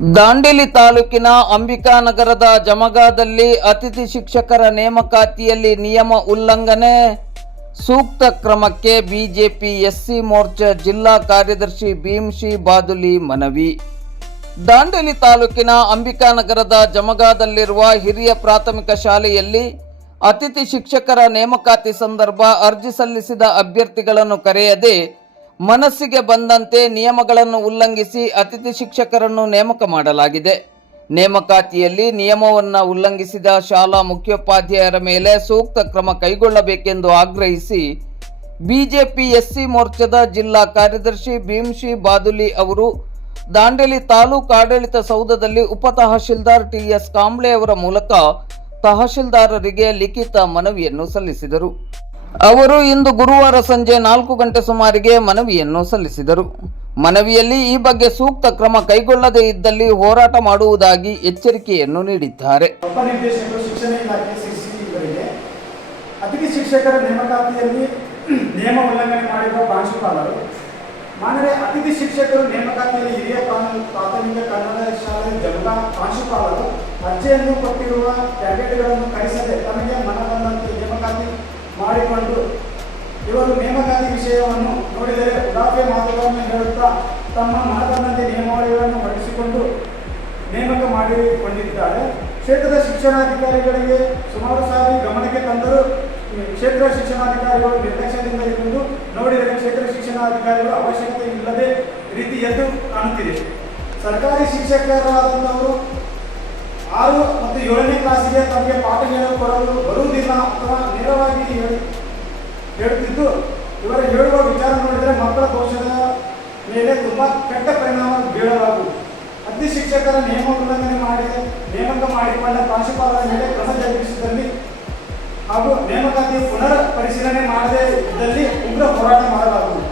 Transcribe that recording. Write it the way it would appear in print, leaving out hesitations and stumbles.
ದಾಂಡೇಲಿ ತಾಲೂಕಿನ ಅಂಬಿಕಾನಗರದ ಜಮಗಾದಲ್ಲಿ ಅತಿಥಿ ಶಿಕ್ಷಕರ ನೇಮಕಾತಿಯಲ್ಲಿ ನಿಯಮ ಉಲ್ಲಂಘನೆ, ಸೂಕ್ತ ಕ್ರಮಕ್ಕೆ ಬಿಜೆಪಿ ಎಸ್ಸಿ ಮೋರ್ಚಾ ಜಿಲ್ಲಾ ಕಾರ್ಯದರ್ಶಿ ಭೀಮ್ಶಿ ಬಾದುಲಿ ಮನವಿ. ದಾಂಡೇಲಿ ತಾಲೂಕಿನ ಅಂಬಿಕಾನಗರದ ಜಮಗಾದಲ್ಲಿರುವ ಹಿರಿಯ ಪ್ರಾಥಮಿಕ ಶಾಲೆಯಲ್ಲಿ ಅತಿಥಿ ಶಿಕ್ಷಕರ ನೇಮಕಾತಿ ಸಂದರ್ಭ ಅರ್ಜಿ ಸಲ್ಲಿಸಿದ ಅಭ್ಯರ್ಥಿಗಳನ್ನು ಕರೆಯದೆ ಮನಸ್ಸಿಗೆ ಬಂದಂತೆ ನಿಯಮಗಳನ್ನು ಉಲ್ಲಂಘಿಸಿ ಅತಿಥಿ ಶಿಕ್ಷಕರನ್ನು ನೇಮಕ ಮಾಡಲಾಗಿದೆ. ನೇಮಕಾತಿಯಲ್ಲಿ ನಿಯಮವನ್ನು ಉಲ್ಲಂಘಿಸಿದ ಶಾಲಾ ಮುಖ್ಯೋಪಾಧ್ಯಾಯರ ಮೇಲೆ ಸೂಕ್ತ ಕ್ರಮ ಕೈಗೊಳ್ಳಬೇಕೆಂದು ಆಗ್ರಹಿಸಿ ಬಿಜೆಪಿ ಎಸ್ಸಿ ಮೋರ್ಚಾದ ಜಿಲ್ಲಾ ಕಾರ್ಯದರ್ಶಿ ಭೀಮ್ಶಿ ಬಾದುಲಿ ಅವರು ದಾಂಡೇಲಿ ತಾಲೂಕು ಆಡಳಿತ ಸೌಧದಲ್ಲಿ ಉಪ ತಹಶೀಲ್ದಾರ್ ಟಿಎಸ್ ಕಾಂಬ್ಳೆ ಅವರ ಮೂಲಕ ತಹಶೀಲ್ದಾರರಿಗೆ ಲಿಖಿತ ಮನವಿಯನ್ನು ಸಲ್ಲಿಸಿದರು. ಅವರು ಇಂದು ಗುರುವಾರ ಸಂಜೆ 4 ಗಂಟೆ ಸುಮಾರಿಗೆ ಮನವಿಯನ್ನು ಸಲ್ಲಿಸಿದರು. ಮನವಿಯಲ್ಲಿ ಈ ಬಗ್ಗೆ ಸೂಕ್ತ ಕ್ರಮ ಕೈಗೊಳ್ಳದೇ ಇದ್ದಲ್ಲಿ ಹೋರಾಟ ಮಾಡುವುದಾಗಿ ಎಚ್ಚರಿಕೆಯನ್ನು ನೀಡಿದ್ದಾರೆ. ಉಪನಿರ್ದೇಶಕರು ಶಿಕ್ಷಣ ಇಲಾಖೆ ಸಿಸಿಇವರಿಗೆ ಅತಿಥಿ ಶಿಕ್ಷಕರ ನೇಮಕಾತಿಯಲ್ಲಿ ನಿಯಮ ಉಲ್ಲಂಘನೆ ಮಾಡಿರುವ ಪ್ರಾಂಶುಪಾಲರು ಮಾನವೇ ಅತಿಥಿ ಶಿಕ್ಷಕರು ನೇಮಕಾತಿಯಲ್ಲಿ ಹಿರಿಯ ಪ್ರಾಥಮಿಕ ಕನ್ನಡ ಶಾಲೆ ಜಮಗಾ ಪ್ರಾಂಶುಪಾಲರು ಅರ್ಜಿಯನ್ನು ಕೊಟ್ಟಿರುವ ಕ್ಯಾಂಡಿಡೇಟ್ಗಳನ್ನು ಕರೆಸದೆ ತಮಗೆ ಮನಬಂದಂತೆ ನೇಮಕಾತಿ ಮಾಡಿಕೊಂಡು ಇವರು ನೇಮಕಾತಿ ವಿಷಯವನ್ನು ನೋಡಿದರೆ ಉಡಾಫೆ ಮಾತುಗಳನ್ನು ಹೇಳುತ್ತಾ ತಮ್ಮ ಮನಬಂದಂತೆ ನಿಯಮಾವಳಿಗಳನ್ನು ಹೊರಡಿಸಿಕೊಂಡು ನೇಮಕ ಮಾಡಿಕೊಂಡಿದ್ದಾರೆ. ಕ್ಷೇತ್ರದ ಶಿಕ್ಷಣಾಧಿಕಾರಿಗಳಿಗೆ ಸುಮಾರು ಸಾರಿ ಗಮನಕ್ಕೆ ತಂದರೂ ಕ್ಷೇತ್ರ ಶಿಕ್ಷಣಾಧಿಕಾರಿಗಳು ನಿರ್ಲಕ್ಷ್ಯದಿಂದ ಇರುವುದು ನೋಡಿದರೆ ಕ್ಷೇತ್ರ ಶಿಕ್ಷಣಾಧಿಕಾರಿಗಳು ಅವಶ್ಯಕತೆ ಇಲ್ಲದೆ ರೀತಿ ಎದ್ದು ಕಾಣುತ್ತಿದೆ. ಸರ್ಕಾರಿ ಶಿಕ್ಷಕರಾದಂಥವರು 6 ಮತ್ತು 7ನೇ ಕ್ಲಾಸಿಗೆ ತಮಗೆ ಪಾಠ ಹೇಳಿಕೊಡಲು ಬರುವುದಿಲ್ಲ ಅಥವಾ ನೇರವಾಗಿ ಹೇಳುತ್ತಿದ್ದು ಇವರ ಹೇಳುವ ವಿಚಾರ ನೋಡಿದರೆ ಮಕ್ಕಳ ದೋಷದ ಮೇಲೆ ತುಂಬ ಕೆಟ್ಟ ಪರಿಣಾಮ ಬೀಳಲಾಗುವುದು. ಅತಿಥಿ ಶಿಕ್ಷಕರ ನಿಯಮ ಉಲ್ಲಂಘನೆ ನೇಮಕ ಮಾಡಿಕೊಂಡ ಪ್ರಾಂಶುಪಾಲರ ಮೇಲೆ ಕ್ರಮ ಜರುಗಿಸಿದಲ್ಲಿ ಹಾಗೂ ನೇಮಕಾತಿ ಪುನರ್ ಪರಿಶೀಲನೆ ಮಾಡದೇ ಇದ್ದಲ್ಲಿ ಉಗ್ರ ಹೋರಾಟ ಮಾಡಲಾಗುವುದು.